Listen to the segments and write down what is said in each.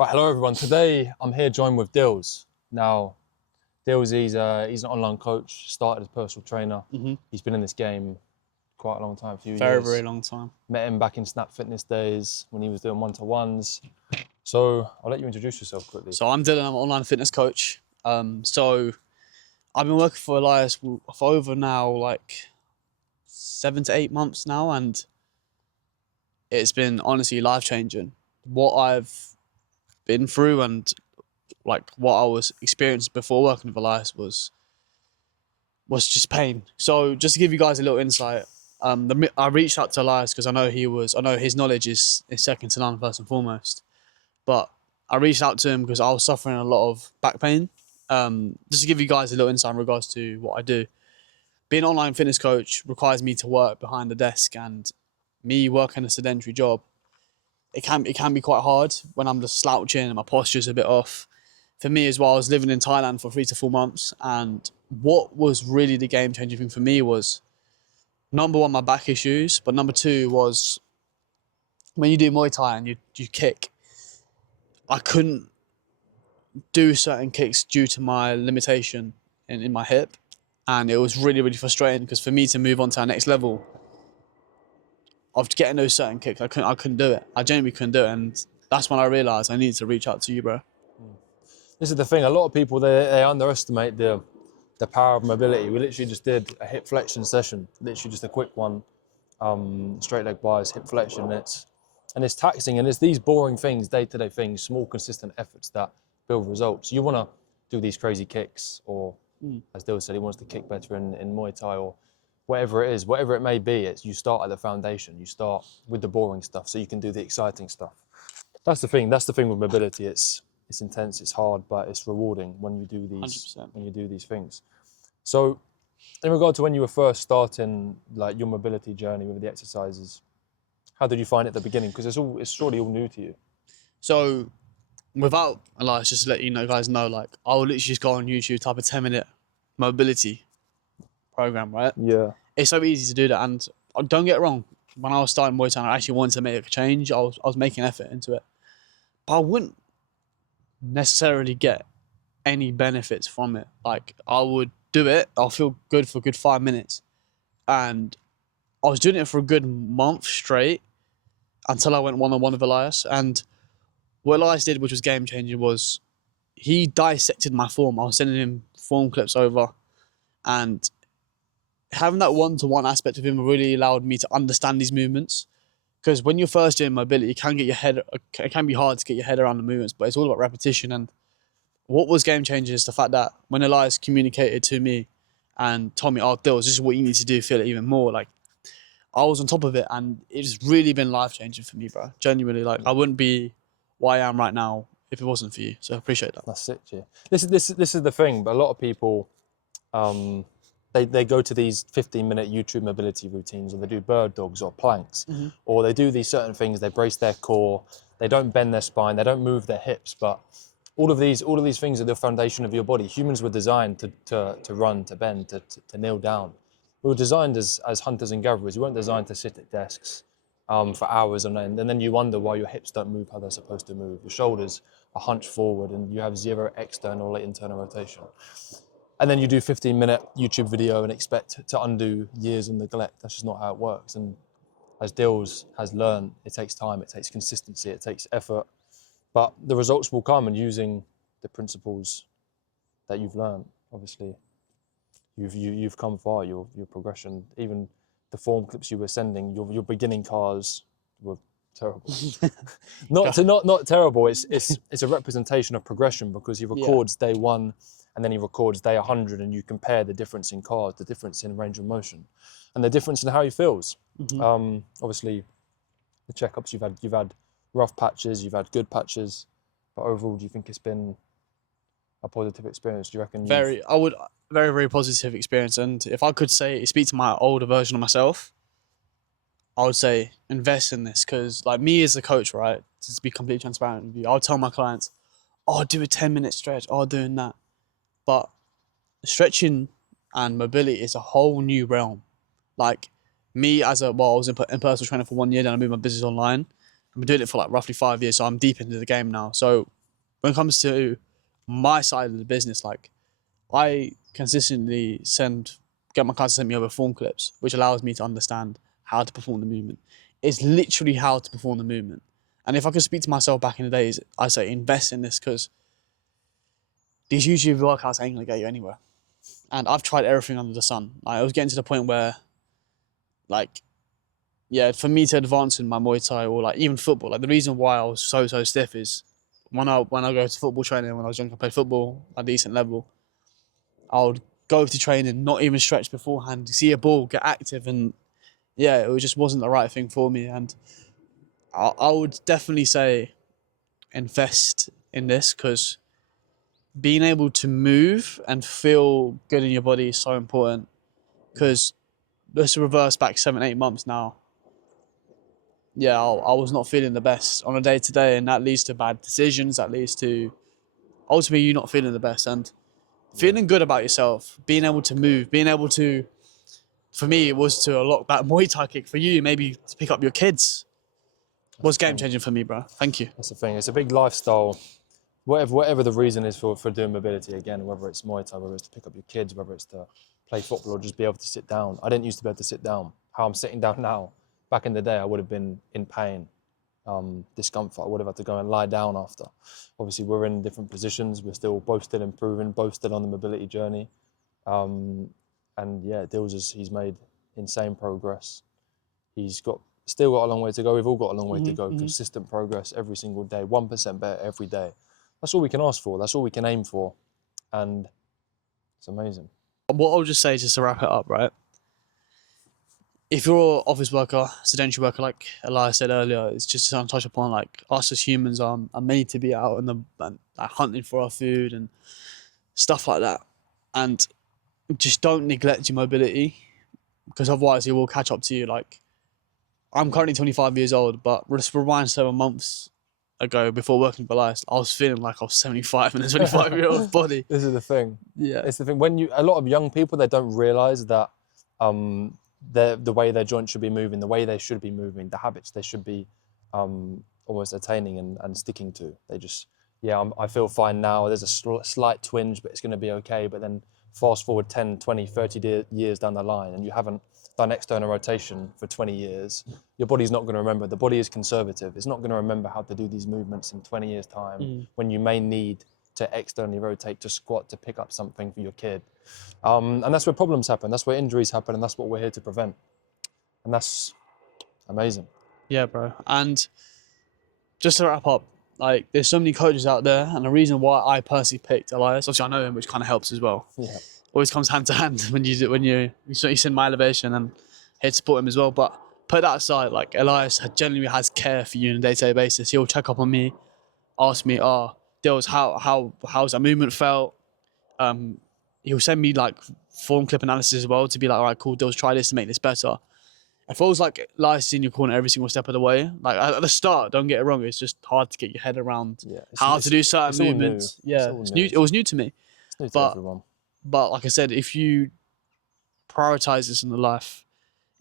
Right, hello everyone. Today I'm here joined with Dils. Now, Dils, he's an online coach, started as a personal trainer. He's been in this game quite a long time, a few years. Very long time. Met him back in Snap Fitness days when he was doing one-to-ones. So I'll let you introduce yourself quickly. So I'm Dylan, I'm an online fitness coach. So I've been working for Elias for over now like 7 to 8 months now, and it's been honestly life-changing. What I've been through and like what I was experienced before working with Elias was just pain. So just to give you guys a little insight, I reached out to Elias because I know his knowledge is second to none first and foremost. But I reached out to him because I was suffering a lot of back pain. Just to give you guys a little insight in regards to what I do. Being an online fitness coach requires me to work behind the desk, and me working a sedentary job, it can be quite hard when I'm just slouching and my posture's a bit off. For me as well, I was living in Thailand for 3 to 4 months, and what was really the game-changing thing for me was, number one, my back issues, but number two was when you do Muay Thai and you kick, I couldn't do certain kicks due to my limitation in my hip, and it was really frustrating because for me to move on to our next level of getting those certain kicks, I couldn't do it. I genuinely couldn't do it, and that's when I realised I needed to reach out to you, bro. This is the thing, a lot of people, they underestimate the power of mobility. We literally just did a hip flexion session, literally just a quick one, straight leg bars, hip flexion, and it's taxing, and it's these boring things, day-to-day things, small consistent efforts that build results. You want to do these crazy kicks, or as Dil said, he wants to kick better in Muay Thai, or whatever it is, whatever it may be, you start at the foundation. You start with the boring stuff so you can do the exciting stuff. That's the thing with mobility. It's intense, it's hard, but it's rewarding when you do these 100%. when you do these things. So in regard to when you were first starting like your mobility journey with the exercises, how did you find it at the beginning? Because it's surely all new to you. So without Elias, just to let you know, guys know, like I will literally just go on YouTube, type a 10-minute mobility program, right? Yeah. It's so easy to do that, and don't get it wrong. When I was starting Muay Thai, I actually wanted to make a change. I was making effort into it, but I wouldn't necessarily get any benefits from it. Like I would do it, I'll feel good for a good 5 minutes, and I was doing it for a good month straight until I went one-on-one with Elias. And what Elias did, which was game changing, was he dissected my form. I was sending him form clips over, and having that one-to-one aspect of him really allowed me to understand these movements. Because when you're first doing mobility, it can be hard to get your head around the movements, but it's all about repetition. And what was game changing is the fact that when Elias communicated to me and told me, "Oh, Dil, this is what you need to do, feel it even more," like I was on top of it, and it's really been life changing for me, bro. Genuinely, like I wouldn't be where I am right now if it wasn't for you. So I appreciate that. That's it, yeah. This is the thing, but a lot of people, they go to these 15-minute YouTube mobility routines, or they do bird dogs or planks, or they do these certain things. They brace their core, they don't bend their spine, they don't move their hips, but all of these things are the foundation of your body. Humans were designed to run, to bend, to kneel down. We were designed as hunters and gatherers. We weren't designed to sit at desks for hours on end, and then you wonder why your hips don't move how they're supposed to move. Your shoulders are hunched forward, and you have zero external or internal rotation. And then you do 15-minute YouTube video and expect to undo years of neglect. That's just not how it works. And as Dils has learned, it takes time, it takes consistency, it takes effort, but the results will come, and using the principles that you've learned. Obviously, you've come far. Your progression, even the form clips you were sending, your beginning cars were terrible. not terrible. It's a representation of progression, because he records day 1, and then he records day 100, and you compare the difference in cars, the difference in range of motion, and the difference in how he feels. Obviously, the checkups you've had rough patches, you've had good patches, but overall, do you think it's been a positive experience? Do you reckon? Very positive experience. And if I could speak to my older version of myself, I would say invest in this, because like me as a coach, right, to be completely transparent with you, I'll tell my clients, "Oh, do a 10-minute stretch, oh, doing that." But stretching and mobility is a whole new realm. Like me I was in personal training for 1 year, then I moved my business online. I've been doing it for like roughly 5 years, so I'm deep into the game now. So when it comes to my side of the business, like I consistently get my clients to send me over form clips, which allows me to understand how to perform the movement. It's literally how to perform the movement. And if I could speak to myself back in the days, I say invest in this, because these YouTube workouts ain't gonna get you anywhere. And I've tried everything under the sun. I was getting to the point where, like, yeah, for me to advance in my Muay Thai or like even football, like the reason why I was so stiff is when I go to football training, when I was young, I played football at a decent level. I would go to training, not even stretch beforehand, see a ball, get active, and yeah, it just wasn't the right thing for me. And I would definitely say invest in this, because being able to move and feel good in your body is so important. Because let's reverse back 7-8 months now. Yeah, I was not feeling the best on a day-to-day, and that leads to bad decisions. That leads to ultimately you not feeling the best, and feeling good about yourself, being able to move, being able to, for me, it was to unlock that Muay Thai kick. For you, maybe to pick up your kids, was game changing for me, bro. Thank you. That's the thing. It's a big lifestyle. Whatever the reason is for doing mobility, again, whether it's Muay Thai, whether it's to pick up your kids, whether it's to play football or just be able to sit down. I didn't used to be able to sit down. How I'm sitting down now, back in the day, I would have been in pain, discomfort. I would have had to go and lie down after. Obviously, we're in different positions. We're both still improving, both still on the mobility journey. And yeah, he's made insane progress. He's still got a long way to go. We've all got a long way to go. Consistent progress every single day, 1% better every day. That's all we can ask for. That's all we can aim for. And it's amazing. What I'll just say, just to wrap it up, right? If you're an office worker, sedentary worker, like Elias said earlier, it's just to touch upon, like, us as humans are made to be out and hunting for our food and stuff like that. And just don't neglect your mobility, because otherwise it will catch up to you. Like, I'm currently 25 years old, but let's rewind 7 months ago, before working for Elias, I was feeling like I was 75 in a 25-year-old body. This is the thing. Yeah. It's the thing. A lot of young people, they don't realise that the way their joints should be moving, the way they should be moving, the habits they should be almost attaining and sticking to. They just, I feel fine now. There's a slight twinge, but it's going to be okay. But then fast forward 10, 20, 30 years down the line, and you haven't done external rotation for 20 years, your body's not going to remember. The body is conservative. It's not going to remember how to do these movements in 20 years' time when you may need to externally rotate, to squat, to pick up something for your kid. And that's where problems happen. That's where injuries happen, and that's what we're here to prevent. And that's amazing. Yeah, bro. And just to wrap up, like, there's so many coaches out there, and the reason why I personally picked Elias, obviously I know him, which kind of helps as well. Yeah. Always comes hand to hand when you see my elevation, and here to support him as well. But put that aside, like, Elias genuinely has care for you on a day-to-day basis. He'll check up on me, ask me, Dills, how's that movement felt? He'll send me like form clip analysis as well, to be like, all right, cool, Dills, try this to make this better. It feels like Elias is in your corner every single step of the way. Like, at the start, don't get it wrong, it's just hard to get your head around how to do certain movements. Yeah, it's new. It was new to me. It's new to everyone. But like I said, if you prioritize this in the life,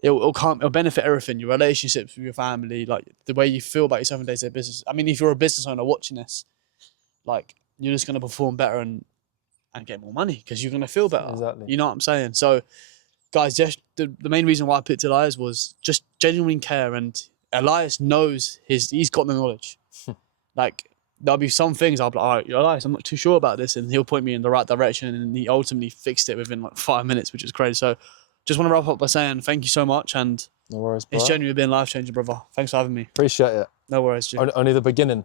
it'll benefit everything. Your relationships with your family, like the way you feel about yourself in day-to-day business. I mean, if you're a business owner watching this, like, you're just gonna perform better and get more money, because you're gonna feel better. Exactly. You know what I'm saying? So, guys, just the main reason why I picked Elias was just genuine care, and Elias knows he's got the knowledge. Like, there'll be some things I'll be like, all right, Elias, I'm not too sure about this, and he'll point me in the right direction, and he ultimately fixed it within like 5 minutes, which is crazy. So, just want to wrap up by saying thank you so much, and No worries, bro. it's genuinely been life-changing, brother. Thanks for having me. Appreciate it. No worries, Jim. Only the beginning.